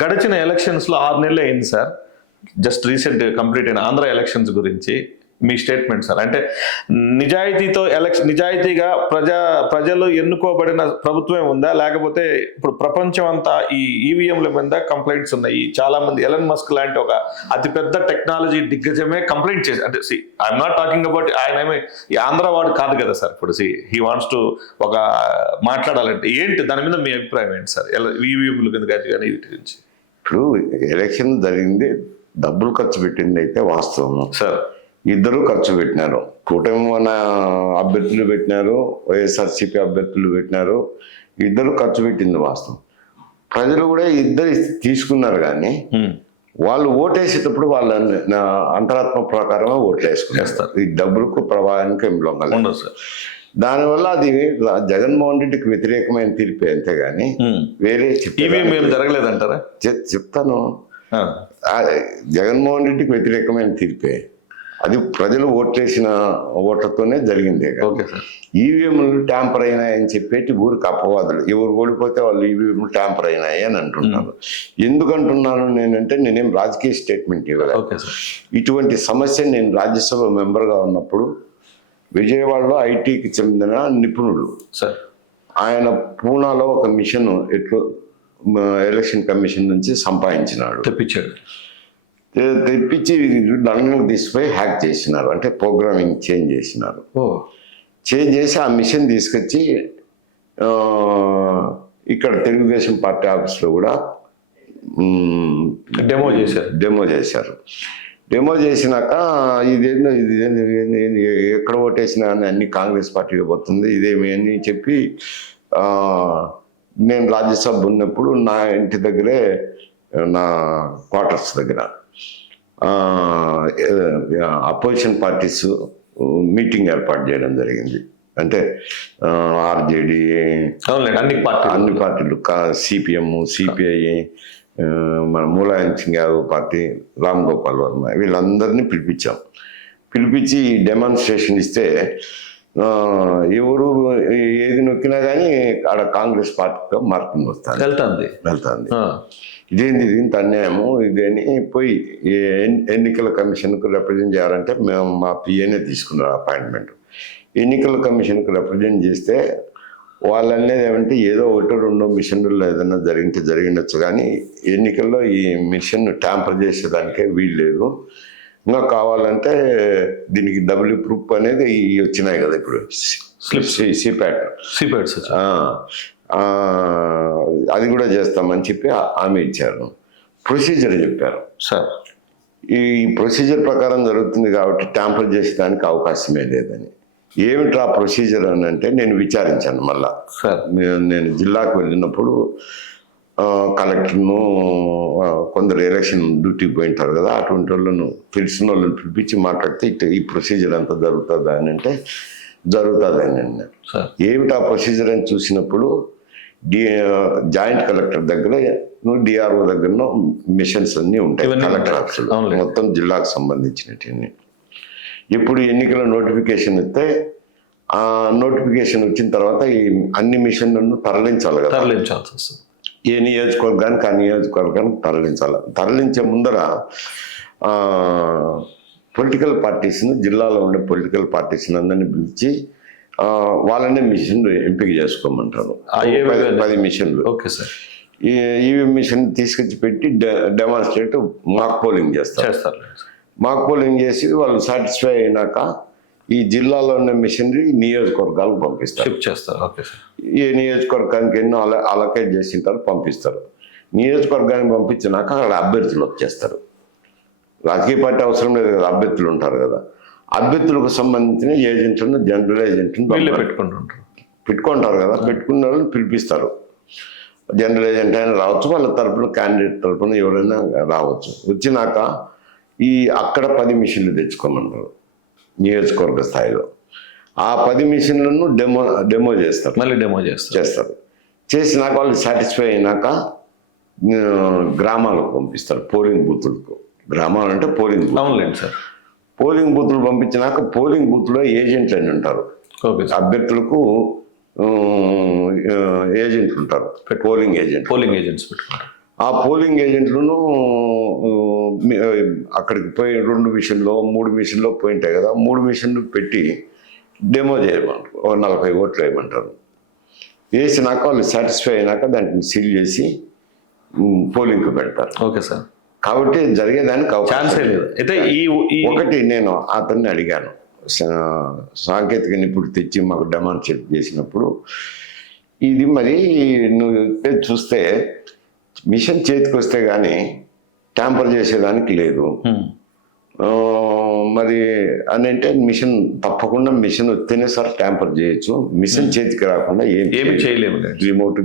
గడిచిన ఎలక్షన్స్ లో 6 నెలలు అయింది సార్. జస్ట్ రీసెంట్ కంప్లీట్ అయిన ఆంధ్ర ఎలక్షన్స్ గురించి మీ స్టేట్మెంట్ సార్. అంటే నిజాయితీగా ప్రజలు ఎన్నుకోబడిన ప్రభుత్వమే ఉందా, లేకపోతే ఇప్పుడు ప్రపంచం అంతా ఈ ఈవీఎంల మీద కంప్లైంట్స్ ఉన్నాయి. చాలా మంది ఎలన్ మస్క్ లాంటి ఒక అతిపెద్ద టెక్నాలజీ దిగ్గజమే కంప్లైంట్ చేసి, అంటే ఐఎమ్ నాట్ టాకింగ్ అబౌట్ ఆయన ఏమి ఈ ఆంధ్ర వాడు కాదు కదా సార్. ఇప్పుడు హీ వాంట్స్ టు ఒక మాట్లాడాలంటే ఏంటి దాని మీద మీ అభిప్రాయం ఏంటి సార్? ఈవీఎంల మీద కానీ వీటి గురించి. ఇప్పుడు ఎలక్షన్ జరిగింది, డబ్బులు ఖర్చు పెట్టింది అయితే వాస్తవం సార్. ఇద్దరు ఖర్చు పెట్టినారు, కూటమి మన అభ్యర్థులు పెట్టినారు, వైఎస్ఆర్సీపీ అభ్యర్థులు పెట్టినారు, ఇద్దరు ఖర్చు పెట్టింది వాస్తవం. ప్రజలు కూడా ఇద్దరు తీసుకున్నారు, కానీ వాళ్ళు ఓటేసేటప్పుడు వాళ్ళ అంతరాత్మ ప్రకారమే ఓట్లు వేసుకునేస్తారు. ఈ డబ్బులకు ప్రవాహానికి ఏం లొంగలేదు సార్. దానివల్ల అది జగన్మోహన్ రెడ్డికి వ్యతిరేకమైన తీర్పే, అంతేగాని వేరే జరగలేదంటారా? చెప్తాను, జగన్మోహన్ రెడ్డికి వ్యతిరేకమైన తీర్పే. అది ప్రజలు ఓట్లేసిన ఓట్లతోనే జరిగింది. ఈవీఎంలు ట్యాంపర్ అయినాయని చెప్పేటి ఊరికి అపవాదులు. ఎవరు ఓడిపోతే వాళ్ళు ఈవీఎంలు ట్యాంపర్ అయినాయి అని అంటున్నారు. ఎందుకంటున్నాను నేనంటే, నేనేం రాజకీయ స్టేట్మెంట్ ఇవ్వలేదు. ఇటువంటి సమస్య నేను రాజ్యసభ మెంబర్గా ఉన్నప్పుడు విజయవాడలో ఐటీకి చెందిన నిపుణుడు ఆయన పూనాలో ఒక మిషన్ ఎలక్షన్ కమిషన్ నుంచి సంపాదించినాడు, తెప్పించి లండన్కి తీసుకుపోయి హ్యాక్ చేసినారు. అంటే ప్రోగ్రామింగ్ చేంజ్ చేసినారు. చేంజ్ చేసి ఆ మిషన్ తీసుకొచ్చి ఇక్కడ తెలుగుదేశం పార్టీ ఆఫీస్లో కూడా డెమో చేశారు. డెమో చేసినాక ఇదేందో ఎక్కడ ఓటేసినా అని అన్ని కాంగ్రెస్ పార్టీకి పోతుంది, ఇదేమి అని చెప్పి నేను రాజ్యసభ ఉన్నప్పుడు నా ఇంటి దగ్గరే, నా క్వార్టర్స్ దగ్గర అపోజిషన్ పార్టీస్ మీటింగ్ ఏర్పాటు చేయడం జరిగింది. అంటే ఆర్జేడీ, అన్ని పార్టీలు, సిపిఎం, సిపిఐ, మన ములాయం సింగ్ యాదవ్ పార్టీ, రామ్ గోపాల్ వర్మ, వీళ్ళందరినీ పిలిపించి డెమాన్స్ట్రేషన్ ఇస్తే ఎవరు ఏది నొక్కినా కానీ ఆడ కాంగ్రెస్ పార్టీతో మార్పుని వెళ్తుంది. ఇదేంది, ఇది ఇంత అన్యాయము ఇదేని పోయి ఎన్నికల కమిషన్కు రిప్రజెంట్ చేయాలంటే మేము మా పిఏనే తీసుకున్నారు అపాయింట్మెంట్. ఎన్నికల కమిషన్కు రిప్రజెంట్ చేస్తే వాళ్ళు అనేది ఏమంటే, ఏదో ఒకటో రెండో మిషన్లో ఏదైనా జరిగిండొచ్చు, కానీ ఎన్నికల్లో ఈ మిషన్ ట్యాంపర్ చేసేదానికే వీలు లేదు. ఇంకా కావాలంటే దీనికి డబ్ల్యూ ప్రూఫ్ అనేది వచ్చినాయి కదా ఇప్పుడు, సిప్యాట్ అది కూడా చేస్తామని చెప్పి హామీ ఇచ్చారు. ప్రొసీజర్ చెప్పారు సార్. ఈ ప్రొసీజర్ ప్రకారం జరుగుతుంది కాబట్టి ట్యాంపర్ చేసేదానికి అవకాశమే లేదని. ఏమిట్రా ప్రొసీజర్ అని అంటే, నేను విచారించాను మళ్ళా సార్. నేను జిల్లాకు వెళ్ళినప్పుడు కలెక్టర్ను, కొందరు ఎలక్షన్ డ్యూటీకి పోయింటారు కదా, అటువంటి వాళ్ళను తెలిసిన వాళ్ళని పిలిపించి మాట్లాడితే ఈ ప్రొసీజర్ అంతా జరుగుతుందా అని అంటే, జరుగుతుందని అన్నాను. ఏమిటి ఆ ప్రొసీజర్ అని చూసినప్పుడు జాయింట్ కలెక్టర్ దగ్గర, డిఆర్ఓ దగ్గర మిషన్స్ అన్నీ ఉంటాయి కలెక్టర్ ఆఫీసులో, మొత్తం జిల్లాకు సంబంధించినవి. ఎప్పుడు ఎన్నికల నోటిఫికేషన్ ఇస్తే ఆ నోటిఫికేషన్ వచ్చిన తర్వాత ఈ అన్ని మిషన్లను తరలించాలి కదా, తరలించాల్సి వస్తుంది. ఏ నియోజకవర్గానికి ఆ నియోజకవర్గానికి తరలించాలి. తరలించే ముందర పొలిటికల్ పార్టీస్ను, జిల్లాలో ఉండే పొలిటికల్ పార్టీస్ని అందరినీ పిలిచి వాళ్ళనే మిషన్లు ఎంపిక చేసుకోమంటారు. 10 మిషన్లు. Okay sir. ఈ మిషన్ తీసుకొచ్చి పెట్టి డెమాన్స్ట్రేట్ మాక్ పోలింగ్ చేస్తారు. మాక్ పోలింగ్ చేసి వాళ్ళు సాటిస్ఫై అయినాక ఈ జిల్లాలో ఉన్న మిషనరీ నియోజకవర్గాలకు పంపిస్తారు. ఏ నియోజకవర్గానికి ఎన్నో అలకేట్ చేసింటారు, పంపిస్తారు. నియోజకవర్గానికి పంపించినాక అక్కడ అభ్యర్థులు వచ్చేస్తారు. రాజకీయ పార్టీ అవసరం లేదు కదా, అభ్యర్థులు ఉంటారు కదా. అభ్యర్థులకు సంబంధించిన ఏజెంట్లను, జనరల్ ఏజెంట్లను పెట్టుకుంటారు కదా. పెట్టుకున్న వాళ్ళని పిలిపిస్తారు. జనరల్ ఏజెంట్ అయినా రావచ్చు, వాళ్ళ తరపున క్యాండిడేట్ తరపున ఎవరైనా రావచ్చు. వచ్చినాక అక్కడ 10 మిషన్లు తెచ్చుకోమన్నారు నియోజకవర్గ స్థాయిలో. ఆ 10 మిషన్లను డెమో చేస్తారు. మళ్ళీ డెమో చేస్తారు. చేసినాక వాళ్ళు సాటిస్ఫై అయినాక గ్రామాలకు పంపిస్తారు, పోలింగ్ బూతులకు. గ్రామాలు అంటే పోలింగ్ బూత్. సార్. పోలింగ్ బూత్లు పంపించినాక పోలింగ్ బూత్లో ఏజెంట్లు అని ఉంటారు. అభ్యర్థులకు ఏజెంట్లు ఉంటారు, పోలింగ్ ఏజెంట్స్. ఆ పోలింగ్ ఏజెంట్లను అక్కడికి పోయి 2 మిషన్లో 3 మిషన్లో పోయింటాయి కదా, 3 మిషన్లు పెట్టి డెమో చేయమంటారు, 40 ఓట్లు వేయమంటారు. వేసినాక వాళ్ళు సాటిస్ఫై అయినాక దాన్ని సీల్ చేసి పోలింగ్కి పెడతారు. Okay sir. కాబట్టి జరిగేదానికి ఛాన్సే లేదు. అయితే ఒకటి నేను అతన్ని అడిగాను, సాంకేతిక నిపుణుడు తెచ్చి మాకు డెమాన్స్ట్రేట్ చేసినప్పుడు, ఇది మరి నువ్వు చూస్తే మిషన్ చేతికి వస్తే కానీ ట్యాంపర్ చేసేదానికి లేదు, మరి అని అంటే మిషన్ తప్పకుండా మిషన్ వస్తేనే సార్ ట్యాంపర్ చేయొచ్చు, మిషన్ చేతికి రాకుండా ఏమి చేయలేము, రిమోట్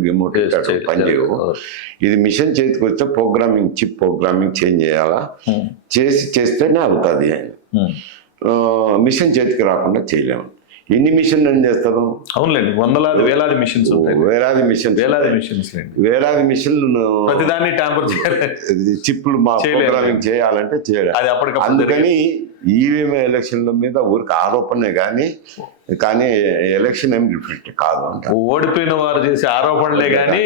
పనిచేయవు. ఇది మిషన్ చేతికి వస్తే చిప్ ప్రోగ్రామింగ్ చేంజ్ చేయాలా, చేస్తేనే అవుతుంది అని. మిషన్ చేతికి రాకుండా చేయలేము. ఎన్ని మిషన్లు అని చేస్తారు? అవునులేండి, వందలాది వేలాది మిషన్స్ ఉంటాయి. వేలాది మిషన్లు ప్రతిదాన్ని ట్యాంపర్ చేయాలి, చిప్లు ప్రోగ్రామింగ్ చేయాలంటే చేయలేదు. అందుకని ఈవీఎం ఎలక్షన్ల మీద ఊరికి ఆరోపణే కానీ ఎలక్షన్ ఏం రిఫ్లెక్ట్ కాదు అంట. ఓడిపోయిన వారు చేసే ఆరోపణలే కానీ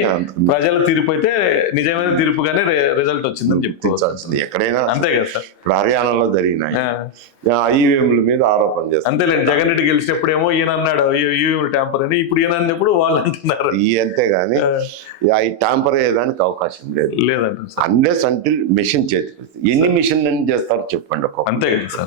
ప్రజల తీర్పు అయితే నిజమైన తీర్పుగానే రిజల్ట్ వచ్చిందని చెప్పుకోవచ్చు. ఎక్కడైనా అంతే కదా సార్. ఇప్పుడు హర్యానాలో జరిగినాయి ఈవీఎంల మీద ఆరోపణ చేస్తారు. అంతేలేండి, జగన్ రెడ్డి గెలిచినప్పుడేమో ఈయన అన్నాడు ఈవీఎం ట్యాంపర్ అని, ఇప్పుడు ఈయన అన్నప్పుడు వాళ్ళు అంటున్నారు. అంతేగాని ఈ ట్యాంపర్ అయ్యేదానికి అవకాశం లేదంట లేదంట. అన్లెస్ అంటిల్ మిషన్ చేతికి. ఎన్ని మిషన్ అని చేస్తారు చెప్పండి? అంతే కదా సార్.